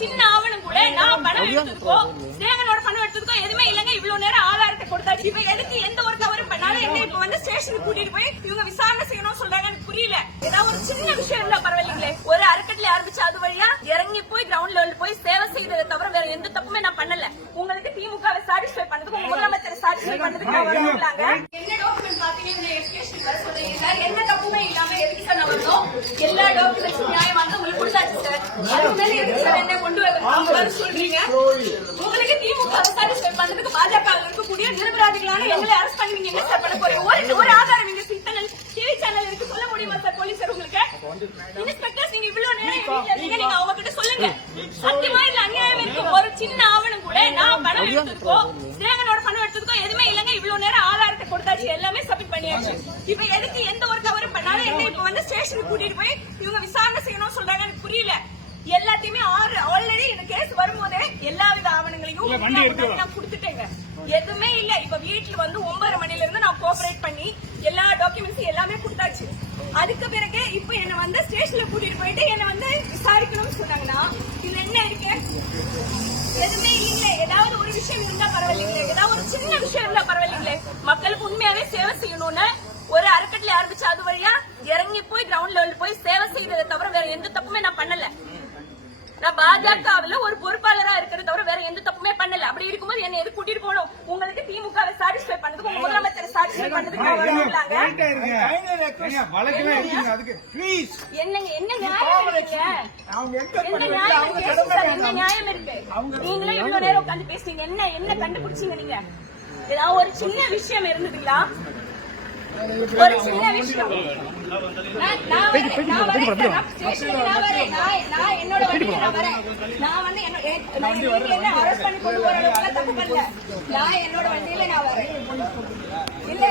சின்ன ஆவணம் கூட நான் பணம் எடுத்ததுக்கோ ஸ்நேகனோட பணம் எடுத்ததுக்கோ எதுவுமே இல்லைங்க. இவ்வளவு நேரம் ஆதாரத்தை கொடுத்தாச்சு. இப்ப எதுக்கு எந்த ஒரு தவறும் பண்ணாலும் என்ன இப்ப வந்து ஸ்டேஷனுக்கு கூட்டிட்டு போய் இவங்க விசாரணை செய்யணும்னு சொல்றாங்க. எனக்கு புரியல. ஏதாவது ஒரு சின்ன விஷயம் இருந்தா பரவாயில்லைங்களே. ஒரு அறக்கட்டளை ஆரம்பிச்சு அது வழியா இறங்கி போய் கிரவுண்ட் லெவல் போய் சேவை செய்ததை தவிர வேற எந்த தப்புமே நான் பண்ணல. உங்களுக்கு திமுகவை சாட்டிஸ்ஃபை பண்ணதுக்கு முதலமைச்சரை சாட்டிஸ்ஃபை பண்ணதுக்கு நான் வரலாங்க. என்ன டாக்குமெண்ட் பாத்தீங்கன்னா எஜுகேஷன் வர சொல்றீங்க சார். என்ன தப்புமே இல்லாம எதுக்கு சார் நான் வரணும்? எல்லா டாக்குமெண்ட்ஸும் நியாயமாக உங்களுக்கு கொடுத்தாச்சு சார். அதுக்கு மேல எதுக்கு சார் என்ன கொண்டு வர சொல்றீங்க? உங்களுக்கு திமுக சாட்டிஸ்ஃபை பண்ணதுக்கு பாஜக இருக்கக்கூடிய நிரபராதிகளான எங்களை அரெஸ்ட் பண்ணுவீங்க. என்ன சார் பண்ண போறீங்க? ஒரு ஆதாரம் இங்க சித்தனல் டிவி சேனல் இருக்கு, சொல்ல முடியுமா சார் போலீஸர்? உங்களுக்கு இன்ஸ்பெக்டர்ஸ் நீங்க இவ்வளவு நேரம் நீங்க அவங்க கிட்ட சொல்லுங்க. சத்தியமா இல்ல அநியாயம் இருக்கு. ஒரு சின்ன ஆவணம் கூட நான் பணம் எடுத்ததுக்கோ ஸ்நேகனோட பணம் எடுத்ததுக்கோ எதுவுமே இல்லைங்க. இவ்வளவு நேரம் ஆதாரத்தை கொடுத்தாச்சு, எல்லாமே சப்மிட் பண்ணியாச்சு. இப்ப எதுக்கு எந்த ஒரு தவறும் பண்ணாலும் என்ன இப்ப வந்து ஸ்டேஷனுக்கு கூட்டிட்டு போய் இவங்க விசாரணை செய்யணும்னு சொல்றாங்க. எனக்கு புரியல. எல்லாத்தையுமே ஆல்ரெடி இந்த கேஸ் வரும்போதே எல்லா வித ஆவணங்களையும் நான் கொடுத்துட்டேங்க. எதுவுமே இல்ல. இப்ப வீட்டுல வந்து 9:30 மணில இருந்து நான் கோஆபரேட் பண்ணி எல்லா டாக்குமெண்ட்ஸ் எல்லாமே கொடுத்தாச்சு. அதுக்கு பிறகு இப்ப என்ன வந்து ஸ்டேஷன்ல கூட்டிட்டு போயிட்டு என்ன வந்து விசாரிக்கணும்னு சொன்னாங்கன்னா இது என்ன இருக்கு? எதுவுமே இல்லைங்களே. ஏதாவது ஒரு விஷயம் இருந்தா பரவாயில்லைங்களே. ஏதாவது ஒரு சின்ன விஷயம் இருந்தா பரவாயில்லைங்களே. மக்களுக்கு உண்மையாவே சேவை செய்யணும்னு ஒரு அறக்கட்டளை ஆரம்பிச்சு அது வழியா இறங்கி போய் கிரவுண்ட் லெவல் போய் சேவை செய்ததை தவிர வேற எந்த தப்புமே நான் பண்ணல. நான் பாஜகவுல ஒரு பொறுப்பாளரா இருக்கிறத தவிர வேற எந்த தப்புமே பண்ணல. அப்படி இருக்கும்போது என்ன எது கூட்டிட்டு போகணும்? உங்களுக்கு திமுகவை சாட்டிஸ்ஃபை பண்ணதுக்கு உங்க முதலமைச்சரை சாட்டிஸ்ஃபை பண்ணதுக்கு நான் வரலாங்க. என்னங்க என்ன நியாயம் இருக்கு? என்ன நியாயம் இருக்கு? நீங்களே இவ்வளவு நேரம் உட்காந்து பேசுறீங்க. என்ன என்ன கண்டுபிடிச்சீங்க நீங்க? ஏதாவது ஒரு சின்ன விஷயம் இருந்ததுங்களா? ஒரு சின்ன விஷயம். நான் என்னோட வண்டியில நான் வரேன். நான் வந்து என்ன அரெஸ்ட் பண்ணி கொண்டு போற அளவுக்கு தப்பு பண்ணல. நான் என்னோட வண்டியில நான் வரேன். இல்ல